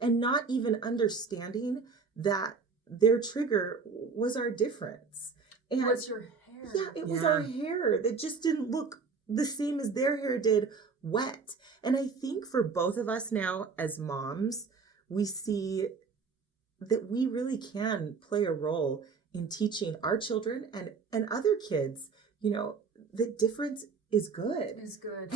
and not even understanding that their trigger was our difference. And was your hair. Yeah, it was our hair that just didn't look the same as their hair did wet. And I think for both of us now as moms, we see that we really can play a role in teaching our children and other kids, you know, the difference is good. Is good.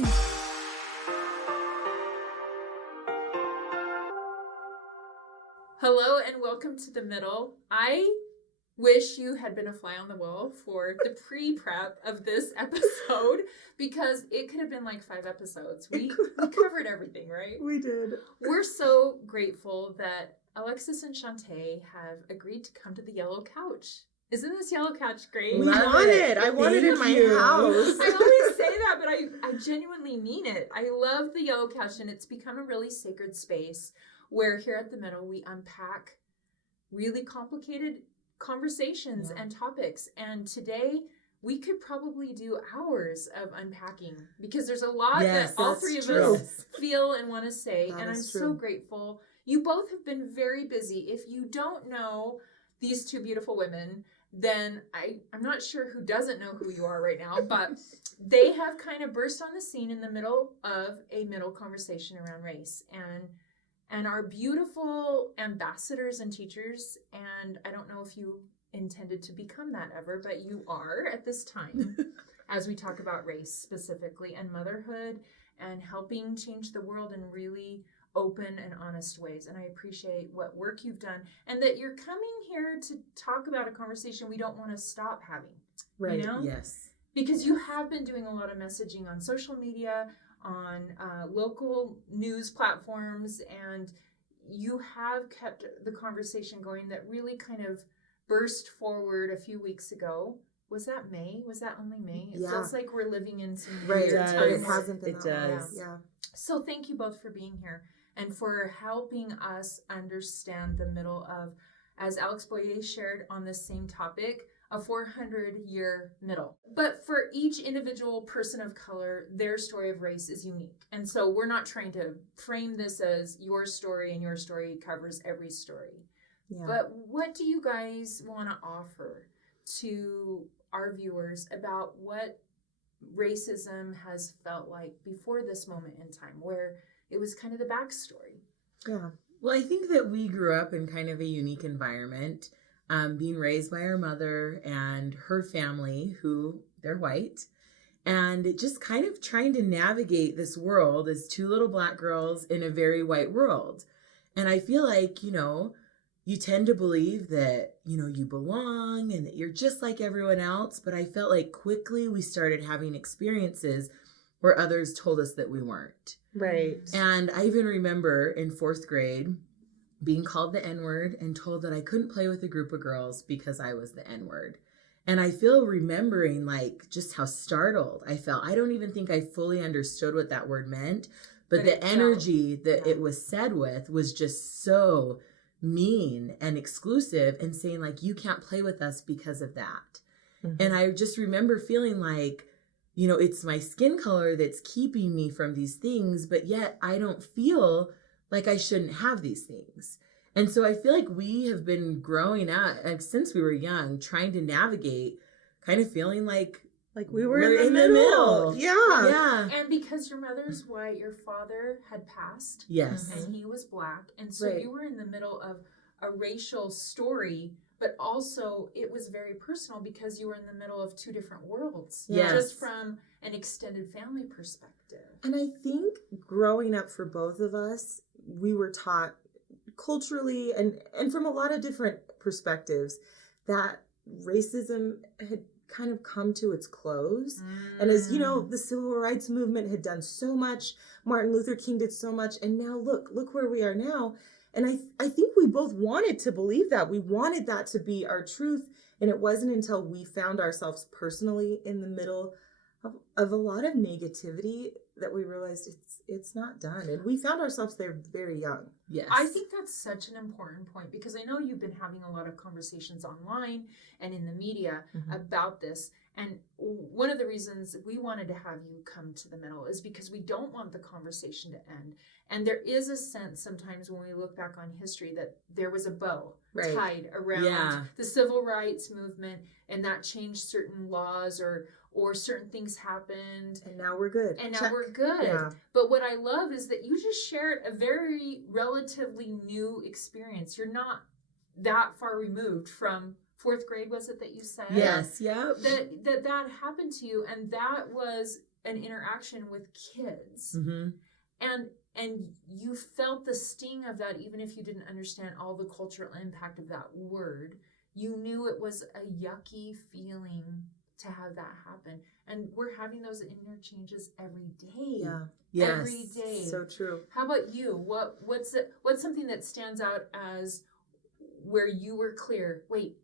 Hello and welcome to The Middle. I wish you had been a fly on the wall for the pre-prep of this episode because it could have been like 5 episodes. We covered everything, right? We did. We're so grateful that Alexis and Chante have agreed to come to the yellow couch. Isn't this yellow couch great? We want it. I want it in my house. I always say that, but I genuinely mean it. I love the yellow couch, and it's become a really sacred space where here at The Middle, we unpack really complicated conversations and topics. And today, we could probably do hours of unpacking because there's a lot that all three of us feel and want to say. And I'm so grateful. You both have been very busy. If you don't know these two beautiful women, then I'm not sure who doesn't know who you are right now, but they have kind of burst on the scene in the middle of a middle conversation around race and are beautiful ambassadors and teachers. And I don't know if you intended to become that ever, but you are at this time as we talk about race specifically and motherhood and helping change the world in really open and honest ways. And I appreciate what work you've done and that you're coming here to talk about a conversation we don't want to stop having. Right. You know? Yes. Because you have been doing a lot of messaging on social media, on local news platforms, and you have kept the conversation going that really kind of burst forward a few weeks ago. Was that May? Was that only May? It feels like we're living in some weird time. It hasn't been that long. Yeah. So thank you both for being here and for helping us understand the middle of, as Alex Boyer shared on this same topic, a 400-year middle. But for each individual person of color, their story of race is unique. And so we're not trying to frame this as your story and your story covers every story. Yeah. But what do you guys want to offer to our viewers about what racism has felt like before this moment in time, where it was kind of the backstory? Yeah. Well, I think that we grew up in kind of a unique environment, being raised by our mother and her family, who they're white, and just kind of trying to navigate this world as two little Black girls in a very white world. And I feel like, you know, you tend to believe that, you know, you belong and that you're just like everyone else. But I felt like quickly we started having experiences where others told us that we weren't. Right. And I even remember in 4th grade being called the N-word and told that I couldn't play with a group of girls because I was the N-word. And I feel remembering like just how startled I felt. I don't even think I fully understood what that word meant, but the energy that it was said with was just so mean and exclusive and saying like, you can't play with us because of that. Mm-hmm. And I just remember feeling like, you know, it's my skin color that's keeping me from these things, but yet I don't feel like I shouldn't have these things. And so I feel like we have been growing up since we were young, trying to navigate, kind of feeling like we were in the middle. Yeah. And because your mother's white, your father had passed. Yes. And he was Black. And so you were in the middle of a racial story, but also it was very personal because you were in the middle of 2 different worlds. Yes. Just from an extended family perspective. And I think growing up for both of us, we were taught culturally and from a lot of different perspectives that racism had kind of come to its close. And as you know, the civil rights movement had done so much, Martin Luther King did so much, and now look where we are now. And I think we both wanted to believe that. We wanted that to be our truth. And it wasn't until we found ourselves personally in the middle of a lot of negativity that we realized it's not done. And we found ourselves there very young. Yes. I think that's such an important point because I know you've been having a lot of conversations online and in the media about this. And one of the reasons we wanted to have you come to the middle is because we don't want the conversation to end. And there is a sense sometimes when we look back on history that there was a bow tied around the civil rights movement, and that changed certain laws or certain things happened. And now we're good. And now we're good. Yeah. But what I love is that you just shared a very relatively new experience. You're not that far removed from 4th grade, was it that you said? Yes, yeah. That happened to you, and that was an interaction with kids. Mm-hmm. And you felt the sting of that, even if you didn't understand all the cultural impact of that word. You knew it was a yucky feeling to have that happen. And we're having those interchanges every day. Yeah. Yes. Every day. So true. How about you? What's something that stands out as where you were clear, wait,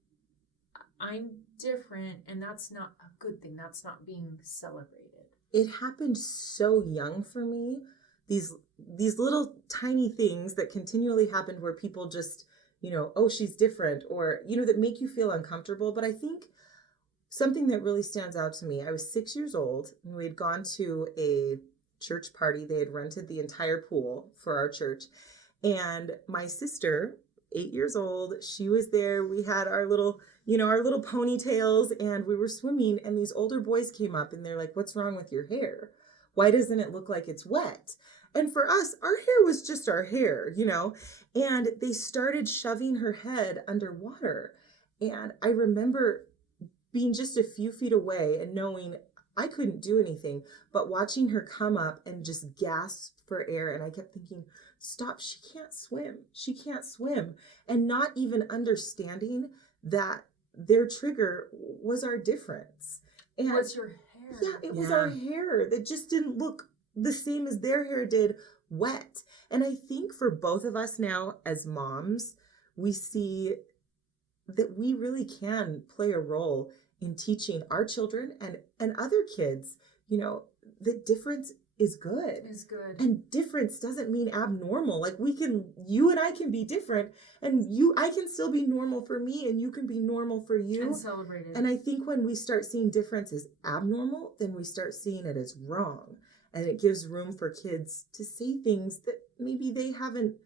I'm different, and that's not a good thing. That's not being celebrated. It happened so young for me. These little tiny things that continually happened where people just, oh, she's different, or, that make you feel uncomfortable. But I think something that really stands out to me, I was 6 years old, and we had gone to a church party. They had rented the entire pool for our church. And my sister, 8 years old, she was there. We had our little ponytails, and we were swimming, and these older boys came up, and they're like, what's wrong with your hair? Why doesn't it look like it's wet? And for us, our hair was just our hair, and they started shoving her head underwater. And I remember being just a few feet away and knowing I couldn't do anything, but watching her come up and just gasp for air. And I kept thinking, stop, she can't swim. She can't swim. And not even understanding that their trigger was our difference. And what's your hair? Yeah, it was our hair that just didn't look the same as their hair did, wet. And I think for both of us now as moms, we see that we really can play a role in teaching our children and other kids, that difference is good. Is good. And difference doesn't mean abnormal. Like you and I can be different, and I can still be normal for me, and you can be normal for you. And celebrated. And I think when we start seeing difference as abnormal, then we start seeing it as wrong. And it gives room for kids to say things that maybe they haven't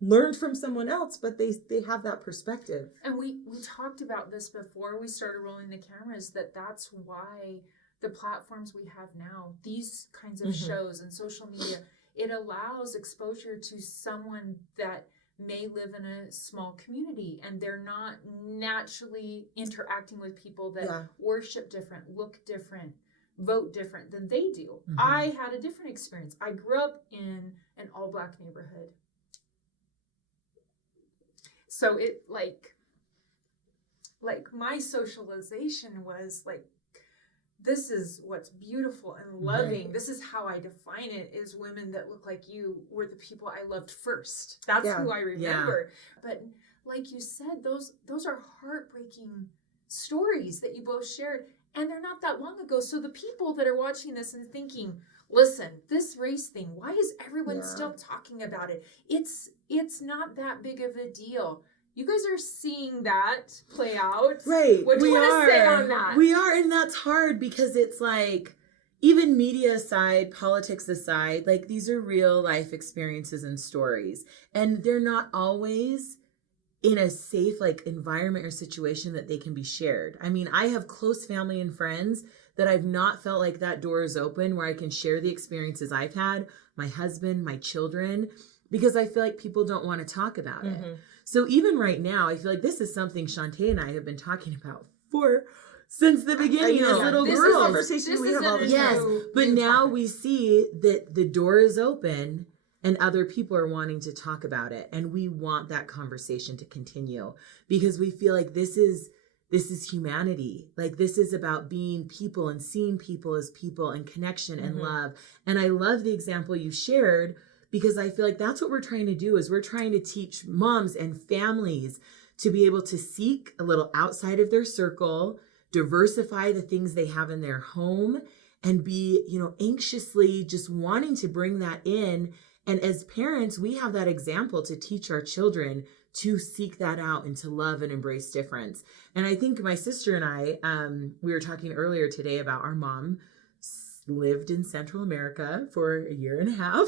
learned from someone else, but they have that perspective. And we talked about this before we started rolling the cameras, that's why the platforms we have now, these kinds of shows and social media, it allows exposure to someone that may live in a small community, and they're not naturally interacting with people that worship different, look different, vote different than they do. Mm-hmm. I had a different experience. I grew up in an all-Black neighborhood. So it like my socialization was like, this is what's beautiful and loving. Right. This is how I define it, is women that look like you were the people I loved first. That's who I remember. Yeah. But like you said, those are heartbreaking stories that you both shared, and they're not that long ago. So the people that are watching this and thinking, listen, this race thing, why is everyone still talking about it? It's not that big of a deal. You guys are seeing that play out. Right. What do you want to say on that? We are, and that's hard because it's like, even media aside, politics aside, like these are real life experiences and stories. And they're not always in a safe environment or situation that they can be shared. I mean, I have close family and friends that I've not felt like that door is open where I can share the experiences I've had, my husband, my children, because I feel like people don't want to talk about it. So even right now, I feel like this is something Chante and I have been talking about since the beginning as little girls. This is a conversation we have all the time. Yes, but now we see that the door is open and other people are wanting to talk about it. And we want that conversation to continue because we feel like this is humanity. Like this is about being people and seeing people as people and connection and love. And I love the example you shared, because I feel like that's what we're trying to do, is we're trying to teach moms and families to be able to seek a little outside of their circle, diversify the things they have in their home, and be, anxiously just wanting to bring that in And as parents, we have that example to teach our children to seek that out and to love and embrace difference. And I think my sister and I, we were talking earlier today about our mom lived in Central America for a year and a half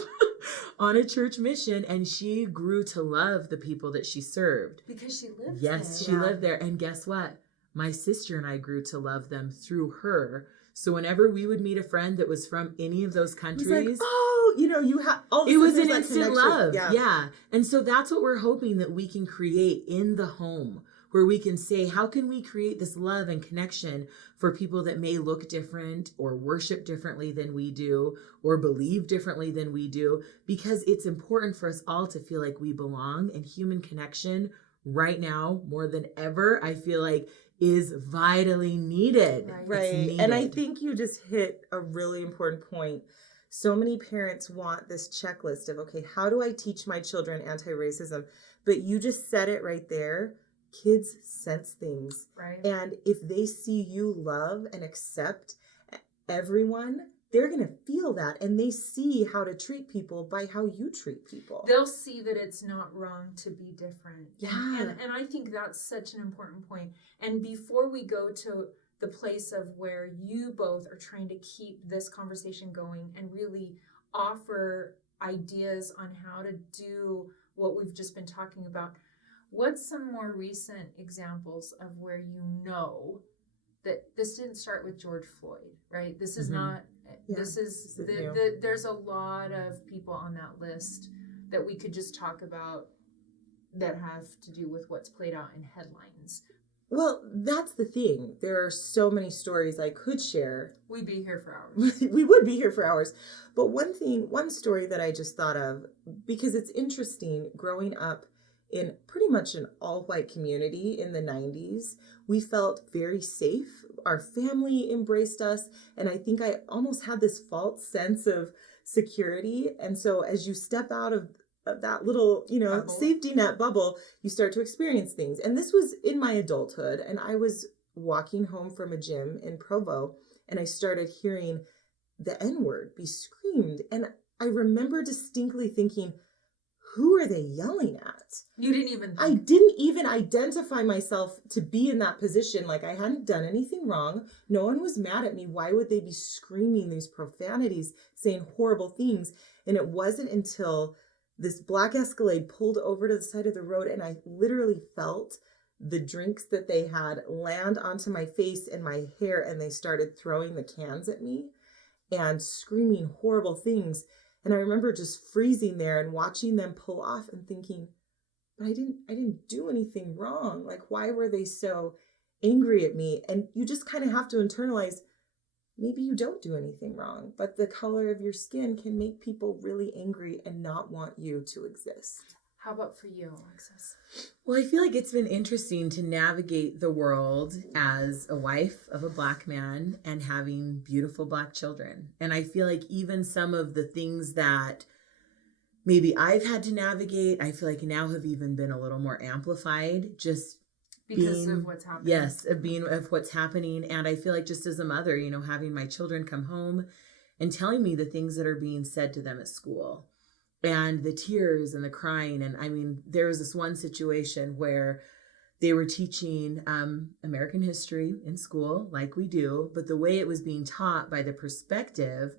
on a church mission, and she grew to love the people that she served. Because she lived Yes, there. she lived there. And guess what? My sister and I grew to love them through her. So whenever we would meet a friend that was from any of those countries, It was like, oh, you have all of a it was sudden an there's that instant connection. love. Yeah. And so that's what we're hoping that we can create in the home, where we can say, how can we create this love and connection for people that may look different or worship differently than we do or believe differently than we do? Because it's important for us all to feel like we belong, and human connection right now, more than ever, I feel like is vitally needed. Right. It's needed. And I think you just hit a really important point. So many parents want this checklist of, okay, how do I teach my children anti-racism? But you just said it right there. Kids sense things. Right. And if they see you love and accept everyone, they're going to feel that. And they see how to treat people by how you treat people. They'll see that it's not wrong to be different. Yeah. And I think that's such an important point. And before we go to the place of where you both are trying to keep this conversation going and really offer ideas on how to do what we've just been talking about, what's some more recent examples of where you know that this didn't start with George Floyd, right? This is not, this is there's a lot of people on that list that we could just talk about that have to do with what's played out in headlines. Well, that's the thing. There are so many stories I could share. We'd be here for hours. We would be here for hours. But one story that I just thought of, because it's interesting, growing up in pretty much an all-white community in the 90s, we felt very safe. Our family embraced us. And I think I almost had this false sense of security. And so as you step out of that little, Bubble. safety net bubble, you start to experience things. And this was in my adulthood. And I was walking home from a gym in Provo, and I started hearing the N-word be screamed. And I remember distinctly thinking, who are they yelling at? You didn't even I didn't even identify myself to be in that position. Like, I hadn't done anything wrong. No one was mad at me. Why would they be screaming these profanities, saying horrible things? And it wasn't until this black Escalade pulled over to the side of the road, and I literally felt the drinks that they had land onto my face and my hair, and they started throwing the cans at me and screaming horrible things. And I remember just freezing there and watching them pull off and thinking, but I didn't do anything wrong. Like, why were they so angry at me? And you just kind of have to internalize, maybe you don't do anything wrong, but the color of your skin can make people really angry and not want you to exist. How about for you, Alexis? Well, I feel like it's been interesting to navigate the world as a wife of a black man and having beautiful black children. And I feel like even some of the things that maybe I've had to navigate, I feel like now have even been a little more amplified just because of what's happening. Yes, of what's happening. And I feel like just as a mother, having my children come home and telling me the things that are being said to them at school and the tears and the crying. And I mean, there was this one situation where they were teaching American history in school, like we do, but the way it was being taught by the perspective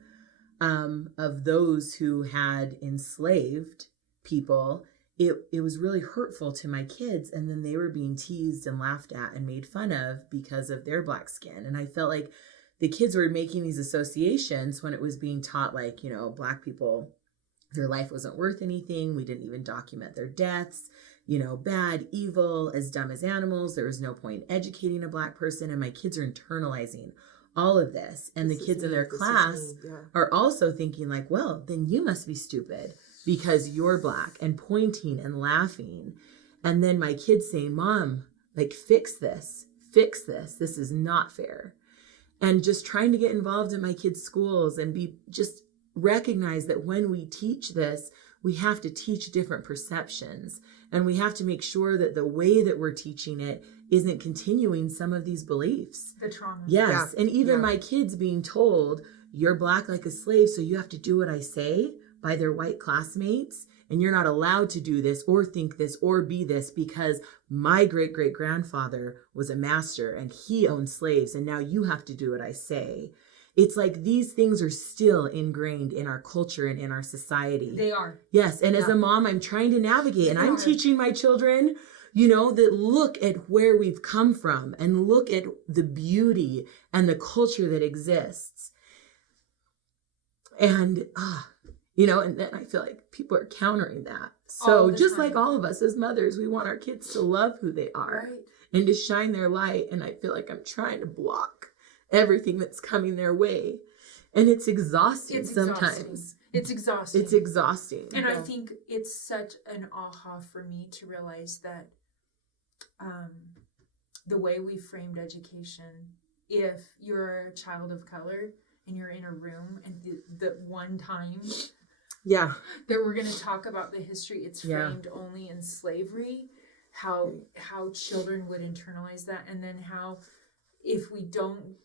of those who had enslaved people, it was really hurtful to my kids. And then they were being teased and laughed at and made fun of because of their black skin. And I felt like the kids were making these associations when it was being taught, like, black people, their life wasn't worth anything. We didn't even document their deaths, bad, evil, as dumb as animals. There was no point educating a black person. And my kids are internalizing all of this. And the kids in their class are also thinking like, well, then you must be stupid because you're black, and pointing and laughing. And then my kids saying, Mom, like, fix this. This is not fair. And just trying to get involved in my kids' schools and just recognize that when we teach this, we have to teach different perceptions. And we have to make sure that the way that we're teaching it isn't continuing some of these beliefs. The trauma. Yes. Yeah. And even my kids being told, you're black like a slave, so you have to do what I say. by their white classmates, and you're not allowed to do this or think this or be this because my great-great-grandfather was a master and he owned slaves, and now you have to do what I say. It's like these things are still ingrained in our culture and in our society. They are. Yes. And as a mom, I'm trying to navigate, and I'm teaching my children, that look at where we've come from and look at the beauty and the culture that exists. And, and then I feel like people are countering that. So just like all of us as mothers, we want our kids to love who they are and to shine their light. And I feel like I'm trying to block everything that's coming their way. And it's exhausting sometimes. It's exhausting. It's exhausting. And I think it's such an aha for me to realize that the way we framed education, if you're a child of color and you're in a room and the one time that we're going to talk about the history, it's framed only in slavery, how children would internalize that, and then how if we don't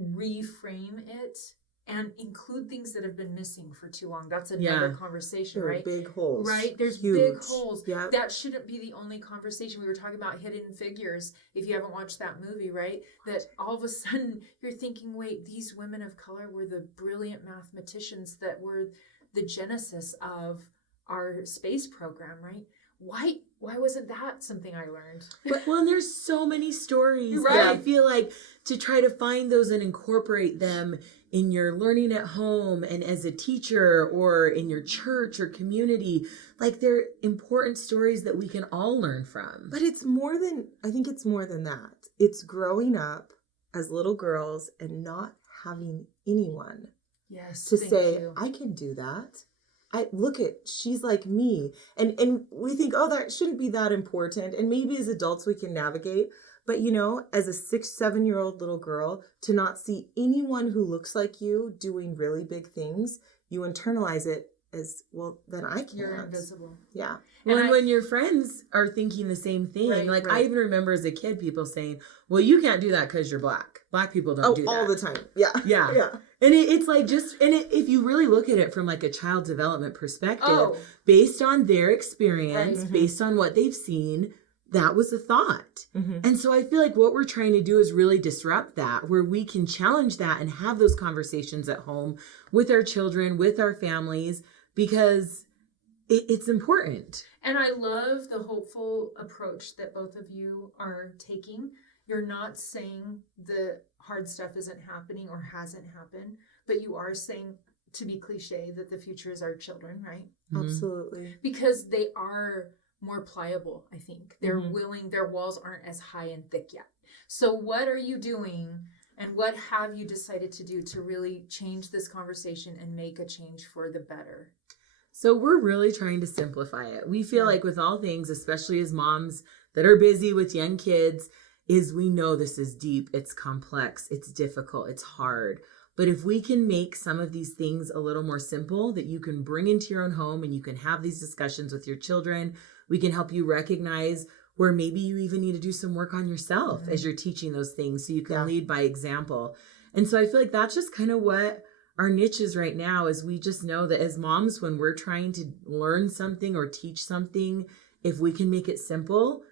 reframe it and include things that have been missing for too long, that's another conversation, there right? Big holes. Right? There's huge. Big holes. Yeah. That shouldn't be the only conversation. We were talking about Hidden Figures, if you haven't watched that movie, right? That all of a sudden you're thinking, wait, these women of color were the brilliant mathematicians that were the genesis of our space program, right? Why wasn't that something I learned? Well, and there's so many stories. Right. I feel like to try to find those and incorporate them in your learning at home and as a teacher or in your church or community, like they're important stories that we can all learn from. But I think it's more than that. It's growing up as little girls and not having anyone to say, I can do that. She's like me. And we think, that shouldn't be that important. And maybe as adults we can navigate. But, as a 6-7-year-old little girl, to not see anyone who looks like you doing really big things, you internalize it as, well, then I can't. You're invisible. Yeah. When your friends are thinking the same thing, I even remember as a kid, people saying, well, you can't do that because you're Black. Black people don't do that. All the time. Yeah. Yeah. Yeah. And it's like if you really look at it from like a child development perspective, based on their experience, based on what they've seen, that was a thought. Mm-hmm. And so I feel like what we're trying to do is really disrupt that, where we can challenge that and have those conversations at home with our children, with our families, because it's important. And I love the hopeful approach that both of you are taking. You're not saying the hard stuff isn't happening or hasn't happened, but you are saying, to be cliche, that the future is our children, right? Mm-hmm. Absolutely. Because they are more pliable, I think. They're willing, their walls aren't as high and thick yet. So what are you doing and what have you decided to do to really change this conversation and make a change for the better? So we're really trying to simplify it. We feel like with all things, especially as moms that are busy with young kids, is we know this is deep, it's complex, it's difficult, it's hard. But if we can make some of these things a little more simple that you can bring into your own home and you can have these discussions with your children, we can help you recognize where maybe you even need to do some work on yourself as you're teaching those things so you can lead by example. And so I feel like that's just kind of what our niche is right now, is we just know that as moms, when we're trying to learn something or teach something, if we can make it simple,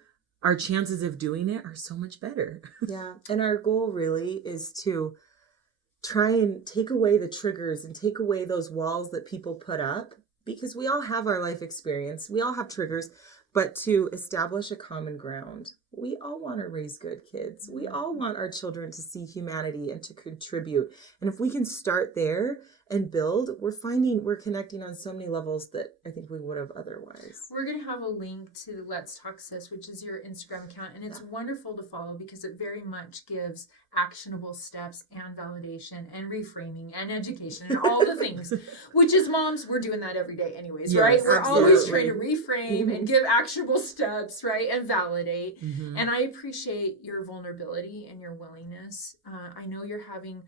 our chances of doing it are so much better. Yeah. And our goal really is to try and take away the triggers and take away those walls that people put up, because we all have our life experience. We all have triggers, but to establish a common ground. We all want to raise good kids. We all want our children to see humanity and to contribute. And if we can start there and build, we're connecting on so many levels that I think we would have otherwise. We're going to have a link to Let's Talk Sis, which is your Instagram account. And it's wonderful to follow because it very much gives actionable steps and validation and reframing and education and all the things, which as moms, we're doing that every day anyways, right? We're always trying to reframe and give actionable steps, right? And validate. Mm-hmm. And I appreciate your vulnerability and your willingness. I know you're having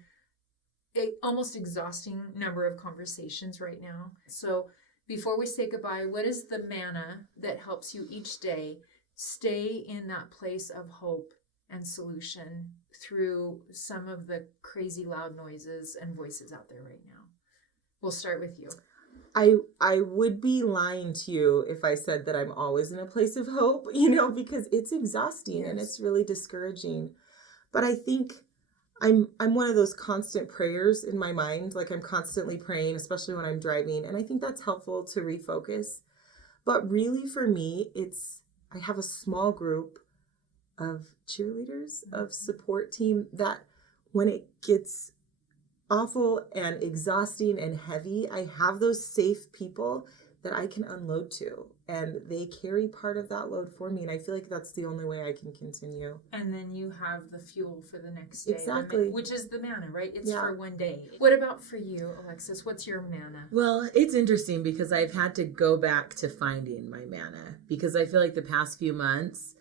an almost exhausting number of conversations right now. So before we say goodbye, what is the manna that helps you each day stay in that place of hope and solution through some of the crazy loud noises and voices out there right now? We'll start with you. I would be lying to you if I said that I'm always in a place of hope, you know, because it's exhausting and it's really discouraging. But I think I'm one of those constant prayers in my mind. Like I'm constantly praying, especially when I'm driving. And I think that's helpful to refocus. But really for me, I have a small group of cheerleaders, of support team that when it gets awful and exhausting and heavy, I have those safe people that I can unload to, and they carry part of that load for me, and I feel like that's the only way I can continue. And then you have the fuel for the next day. Exactly. Which is the manna, right? It's for one day. What about for you, Alexis? What's your manna? Well, it's interesting because I've had to go back to finding my manna, because I feel like the past few months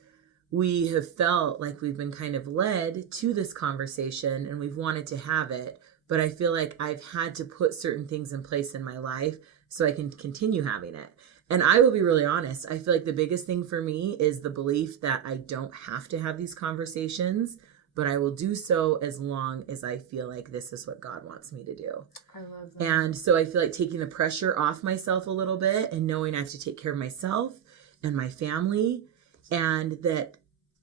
we have felt like we've been kind of led to this conversation and we've wanted to have it. But I feel like I've had to put certain things in place in my life so I can continue having it. And I will be really honest. I feel like the biggest thing for me is the belief that I don't have to have these conversations, but I will do so as long as I feel like this is what God wants me to do. I love that. And so I feel like taking the pressure off myself a little bit and knowing I have to take care of myself and my family, and that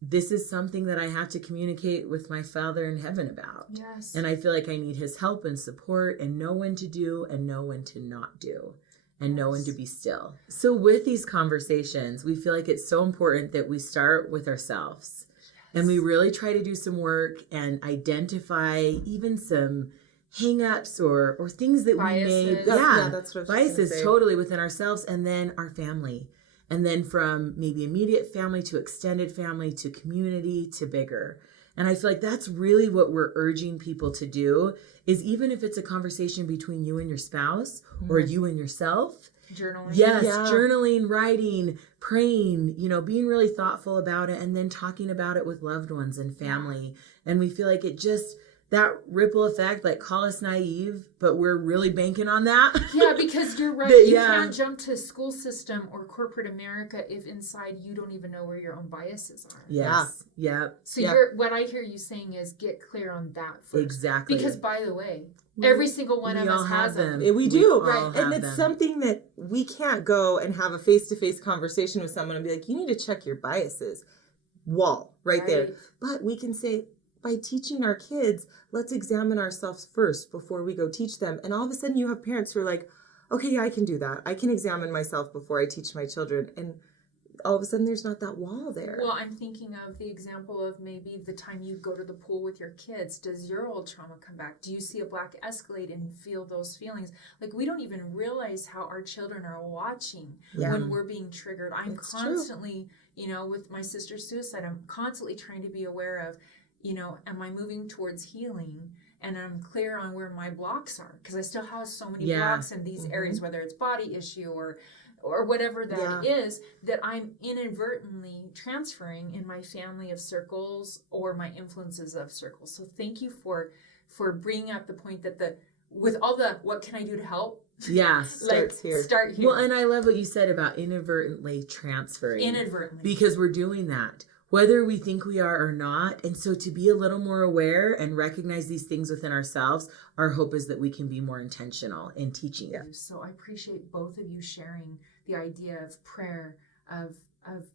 this is something that I have to communicate with my Father in heaven about. Yes. And I feel like I need his help and support and know when to do and know when to not do and know when to be still. So with these conversations, we feel like it's so important that we start with ourselves. Yes. And we really try to do some work and identify even some hang-ups or things that biases. we made. That's what biases totally within ourselves, and then our family. And then from maybe immediate family to extended family to community to bigger. And I feel like that's really what we're urging people to do, is even if it's a conversation between you and your spouse or you and yourself. Journaling. Yes, journaling, writing, praying, being really thoughtful about it, and then talking about it with loved ones and family. And we feel like it just, that ripple effect, like, call us naive, but we're really banking on that. Yeah, because you're right. You can't jump to school system or corporate America if inside you don't even know where your own biases are. Yes. Yeah. So what I hear you saying is get clear on that first. Exactly. Because by the way, every single one of us has them. We do. Right. And it's something that we can't go and have a face-to-face conversation with someone and be like, you need to check your biases. Wall right there. But we can say, by teaching our kids, let's examine ourselves first before we go teach them. And all of a sudden you have parents who are like, okay, yeah, I can do that. I can examine myself before I teach my children. And all of a sudden there's not that wall there. Well, I'm thinking of the example of maybe the time you go to the pool with your kids. Does your old trauma come back? Do you see a black Escalade and feel those feelings? Like, we don't even realize how our children are watching when we're being triggered. I'm constantly, with my sister's suicide, I'm constantly trying to be aware of, am I moving towards healing? And I'm clear on where my blocks are, because I still have so many blocks in these areas, whether it's body issue or whatever that is, that I'm inadvertently transferring in my family of circles or my influences of circles. So thank you for bringing up the point that with all the what can I do to help? Yeah, start here. Well, and I love what you said about inadvertently transferring. Inadvertently. Because we're doing that, whether we think we are or not. And so to be a little more aware and recognize these things within ourselves, our hope is that we can be more intentional in teaching. Yeah. So I appreciate both of you sharing the idea of prayer, of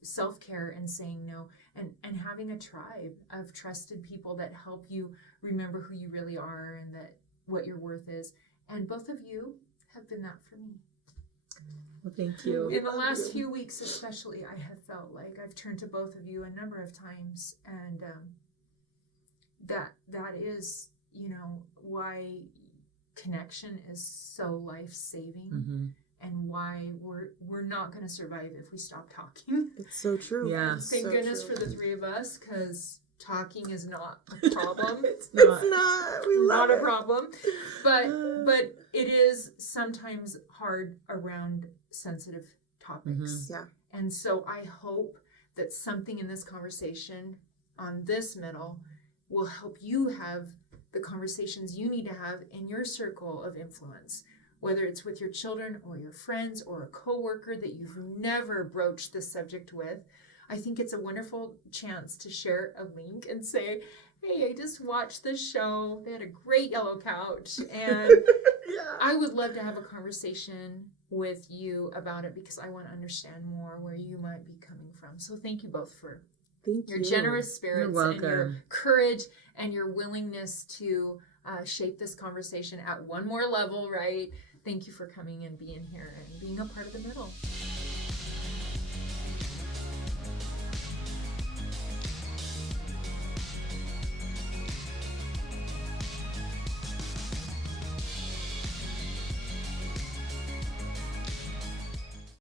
self-care and saying no, and having a tribe of trusted people that help you remember who you really are and that what your worth is. And both of you have been that for me. Well, thank you. In the last few weeks especially, I have felt like I've turned to both of you a number of times, and that is, why connection is so life-saving, and why we're not going to survive if we stop talking. It's so true. Yeah. Thank goodness for the three of us, because talking is not a problem. It's not. We love not a it. problem. But it is sometimes hard around sensitive topics. Yeah. And so I hope that something in this conversation on this middle will help you have the conversations you need to have in your circle of influence, whether it's with your children or your friends or a coworker that you've never broached this subject with. I think it's a wonderful chance to share a link and say, hey, I just watched this show. They had a great yellow couch. And I would love to have a conversation with you about it because I want to understand more where you might be coming from. So thank you both for your generous spirits and your courage and your willingness to shape this conversation at one more level, right? Thank you for coming and being here and being a part of the middle.